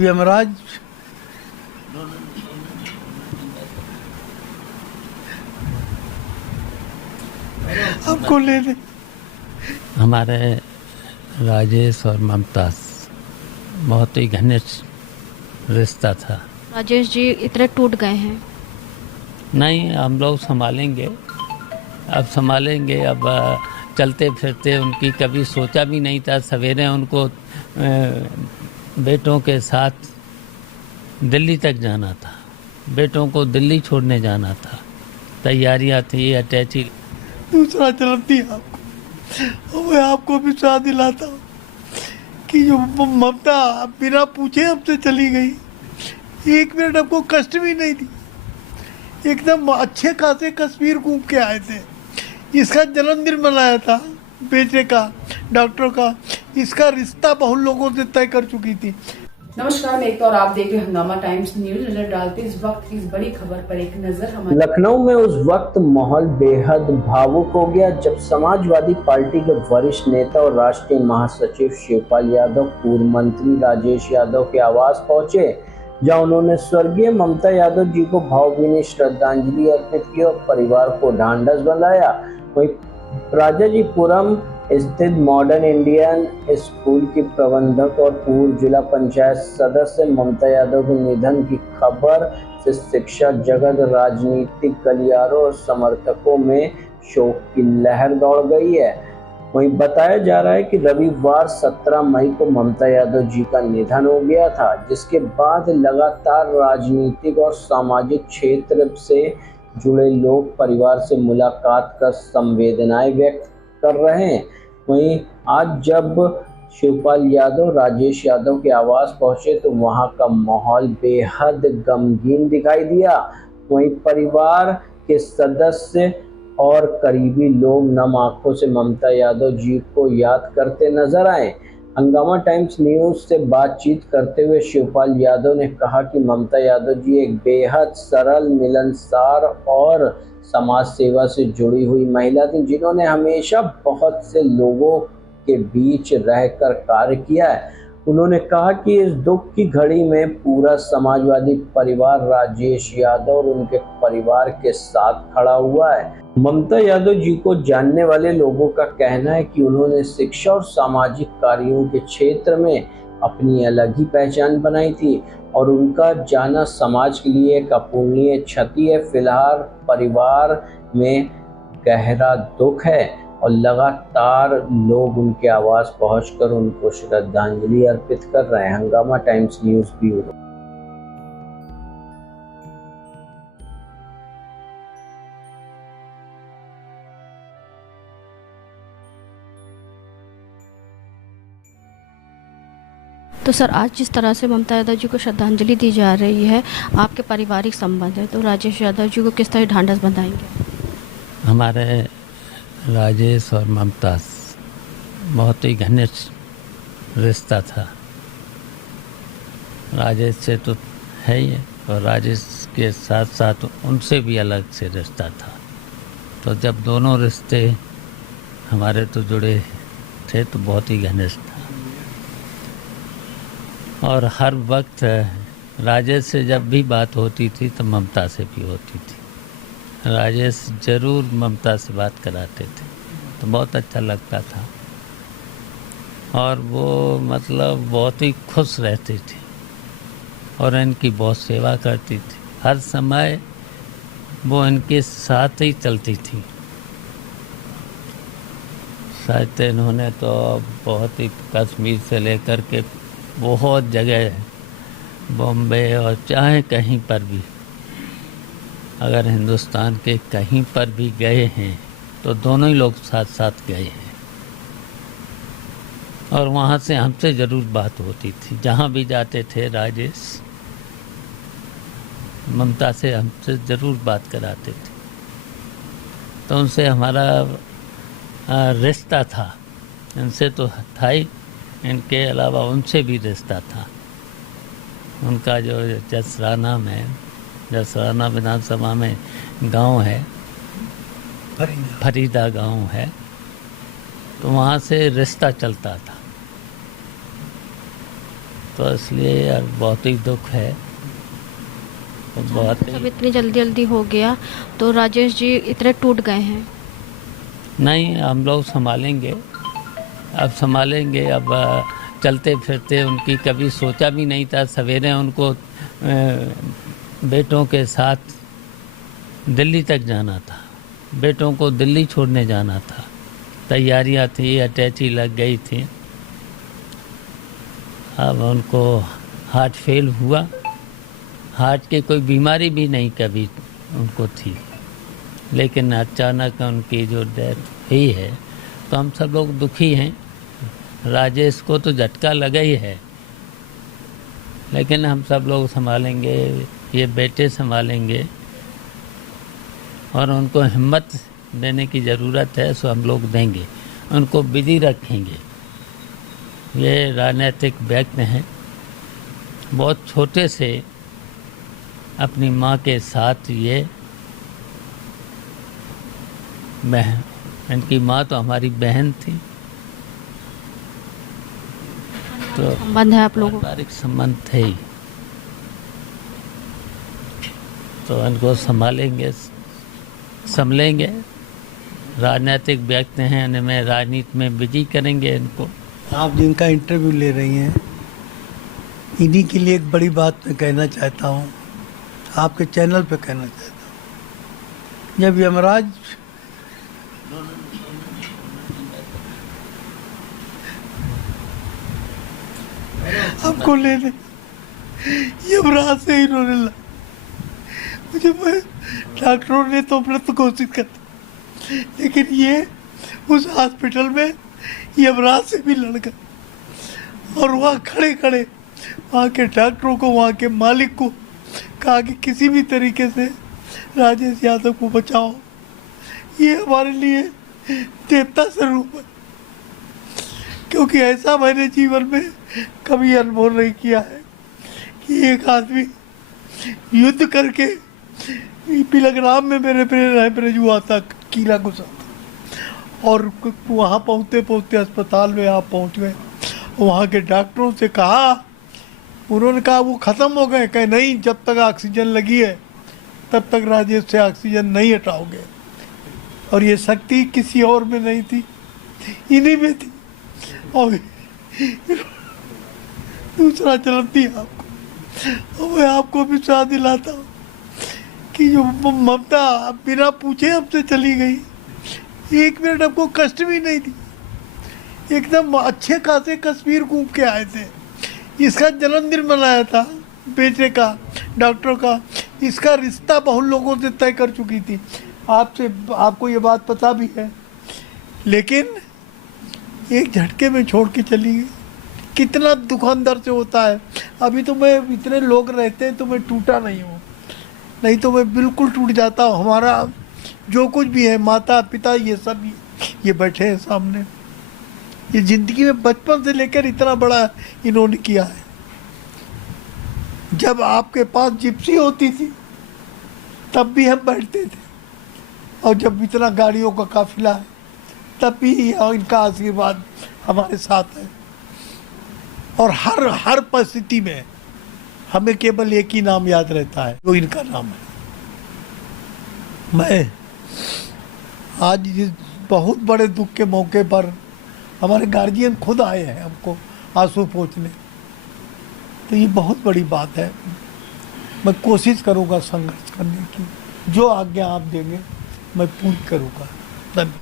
यमराज हमको लेने। हमारे राजेश और ममता बहुत ही घनिष्ठ रिश्ता था। राजेश जी इतने टूट गए हैं? नहीं, हम लोग संभालेंगे, अब संभालेंगे। अब चलते फिरते उनकी कभी सोचा भी नहीं था। सवेरे उनको बेटों के साथ दिल्ली तक जाना था, बेटों को दिल्ली छोड़ने जाना था, तैयारियां थी, अटैची। दूसरा जन्म दिया आपको और मैं आपको भी विश्वास दिलाता हूँ कि जो ममता बिना पूछे हमसे चली गई, 1 मिनट हमको कष्ट भी नहीं दी। एकदम अच्छे खासे कश्मीर घूम के आए थे। इसका जन्मदिन मनाया था बेटे का, डॉक्टर का। इसका रिश्ता बहुत लोगों से तय कर चुकी थी। नमस्कार, मैं एकता और आप देख रहे हैं हंगामा टाइम्स न्यूज। नजर डालते इस वक्त की इस बड़ी खबर पर एक नजर हमारे लखनऊ में उस वक्त माहौल बेहद भावुक हो गया जब समाजवादी पार्टी के वरिष्ठ नेता और राष्ट्रीय महासचिव शिवपाल यादव पूर्व मंत्री राजेश यादव के आवास पहुंचे, जहां उन्होंने स्वर्गीय ममता यादव जी को भावभीनी श्रद्धांजलि अर्पित की और परिवार को ढांढस बंधाया। वहीं राजाजीपुरम स्थित मॉडर्न इंडियन स्कूल की प्रबंधक और पूर्व जिला पंचायत सदस्य ममता यादव के निधन की खबर से शिक्षा जगत, राजनीतिक गलियारों और समर्थकों में शोक की लहर दौड़ गई है। वहीं बताया जा रहा है कि रविवार 17 मई को ममता यादव जी का निधन हो गया था, जिसके बाद लगातार राजनीतिक और सामाजिक क्षेत्र से जुड़े लोग परिवार से मुलाकात कर संवेदनाएं व्यक्त कर रहे हैं। वहीं आज जब शिवपाल यादव राजेश यादव के आवास पहुंचे तो वहां का माहौल बेहद गमगीन दिखाई दिया। वहीं परिवार के सदस्य और करीबी लोग नम आंखों से ममता यादव जी को याद करते नजर आए। हंगामा टाइम्स न्यूज से बातचीत करते हुए शिवपाल यादव ने कहा कि ममता यादव जी एक बेहद सरल, मिलनसार और समाज सेवा से जुड़ी हुई महिला थी, जिन्होंने हमेशा बहुत से लोगों के बीच रहकर कार्य किया है। उन्होंने कहा कि इस दुख की घड़ी में पूरा समाजवादी परिवार राजेश यादव और उनके परिवार के साथ खड़ा हुआ है। ममता यादव जी को जानने वाले लोगों का कहना है कि उन्होंने शिक्षा और सामाजिक कार्यों के क्षेत्र में अपनी अलग ही पहचान बनाई थी और उनका जाना समाज के लिए एक अपूरणीय क्षति है। फिलहाल परिवार में गहरा दुख है और लगातार लोग उनके आवास पहुंचकर उनको श्रद्धांजलि अर्पित कर रहे हैं। हंगामा टाइम्स न्यूज ब्यूरो। तो सर, आज जिस तरह से ममता यादव जी को श्रद्धांजलि दी जा रही है, आपके पारिवारिक संबंध है, तो राजेश यादव जी को किस तरह ढांढस बंधाएंगे? हमारे राजेश और ममता बहुत ही घनिष्ठ रिश्ता था। राजेश से तो है ही, और राजेश के साथ साथ उनसे भी अलग से रिश्ता था। तो जब दोनों रिश्ते हमारे तो जुड़े थे तो बहुत ही घनिष्ठ था। और हर वक्त राजेश से जब भी बात होती थी तो ममता से भी होती थी। राजेश जरूर ममता से बात कराते थे तो बहुत अच्छा लगता था, और वो मतलब बहुत ही खुश रहती थी और इनकी बहुत सेवा करती थी। हर समय वो इनके साथ ही चलती थी। शायद इन्होंने तो बहुत ही कश्मीर से लेकर के बहुत जगह, बॉम्बे और चाहे कहीं पर भी, अगर हिंदुस्तान के कहीं पर भी गए हैं तो दोनों ही लोग साथ साथ गए हैं। और वहाँ से हमसे ज़रूर बात होती थी। जहाँ भी जाते थे राजेश ममता से हमसे ज़रूर बात कराते थे। तो उनसे हमारा रिश्ता था। इनसे तो था ही, इनके अलावा उनसे भी रिश्ता था। उनका जो जसराना में, जसराना विधानसभा में गांव है, फरीदा गांव है, तो वहाँ से रिश्ता चलता था। तो इसलिए यार बहुत ही दुख है, तो बहुत ही सब इतनी जल्दी जल्दी हो गया तो राजेश जी इतने टूट गए हैं। नहीं, हम लोग संभालेंगे, अब संभालेंगे। अब चलते फिरते उनकी कभी सोचा भी नहीं था। सवेरे उनको बेटों के साथ दिल्ली तक जाना था, बेटों को दिल्ली छोड़ने जाना था, तैयारियां थी, अटैची लग गई थी। अब उनको हार्ट फेल हुआ, हार्ट की कोई बीमारी भी नहीं कभी उनको थी, लेकिन अचानक उनकी जो डेथ हुई है तो हम सब लोग दुखी हैं। राजेश को तो झटका लगा ही है, लेकिन हम सब लोग संभालेंगे, ये बेटे संभालेंगे और उनको हिम्मत देने की ज़रूरत है, सो हम लोग देंगे, उनको बिजी रखेंगे। ये राजनीतिक व्यक्ति हैं, बहुत छोटे से अपनी माँ के साथ ये बहन, इनकी माँ तो हमारी बहन थी, तो संबंध है आप लोगों का? पारिवारिक संबंध थे ही, तो इनको संभालेंगे, संभलेंगे। राजनीतिक व्यक्ति हैं, इनमें राजनीति में बिजी करेंगे इनको। आप जिनका इंटरव्यू ले रही हैं, इन्हीं के लिए एक बड़ी बात मैं कहना चाहता हूँ, आपके चैनल पे कहना चाहता हूँ। जब यमराज आपको लेने यमराज से ही रोने लगा, मुझे डॉक्टरों ने तो मृत घोषित कर दिया, लेकिन ये उस हॉस्पिटल में यमराज से भी लड़ गए और वहाँ खड़े खड़े वहाँ के डॉक्टरों को, वहाँ के मालिक को कहा कि किसी भी तरीके से राजेश यादव को बचाओ, ये हमारे लिए देवता स्वरूप है, क्योंकि ऐसा मैंने जीवन में कभी अनुभव नहीं किया है कि एक आदमी युद्ध करके पिलग्राम में मेरे ब्रिज हुआ था, किला गुजरा था, और वहाँ पहुँचते पहुँचते अस्पताल में आप पहुँच गए। वहाँ के डॉक्टरों से कहा, उन्होंने कहा वो ख़त्म हो गए, कहे नहीं, जब तक ऑक्सीजन लगी है तब तक राजेश से ऑक्सीजन नहीं हटाओगे। और ये शक्ति किसी और में नहीं थी, इन्हीं में थी, और दूसरा जन्म दिया आपको। और मैं आपको विश्वास दिलाता हूँ कि जो ममता बिना पूछे हमसे चली गई, एक मिनट हमको कष्ट भी नहीं दी, एकदम अच्छे खासे कश्मीर घूम के आए थे, इसका जन्मदिन मनाया था बेटे का, डॉक्टर का, इसका रिश्ता बहुत लोगों से तय कर चुकी थी, आपसे, आपको ये बात पता भी है, लेकिन एक झटके में छोड़ के चली गई। कितना दुख अंदर से होता है। अभी तो मैं, इतने लोग रहते हैं तो मैं टूटा नहीं हूँ, नहीं तो मैं बिल्कुल टूट जाता हूँ। हमारा जो कुछ भी है, माता पिता, ये सब ये बैठे हैं सामने, ये ज़िंदगी में बचपन से लेकर इतना बड़ा इन्होंने किया है। जब आपके पास जिप्सी होती थी तब भी हम बैठते थे, और जब इतना गाड़ियों का काफिला है तब भी इनका आशीर्वाद हमारे साथ है। और हर परिस्थिति में हमें केवल एक ही नाम याद रहता है, वो इनका नाम है। मैं आज इस बहुत बड़े दुख के मौके पर हमारे गार्जियन खुद आए हैं हमको आंसू पोंछने, तो ये बहुत बड़ी बात है। मैं कोशिश करूँगा संघर्ष करने की, जो आज्ञा आप देंगे मैं पूरी करूँगा। धन्यवाद।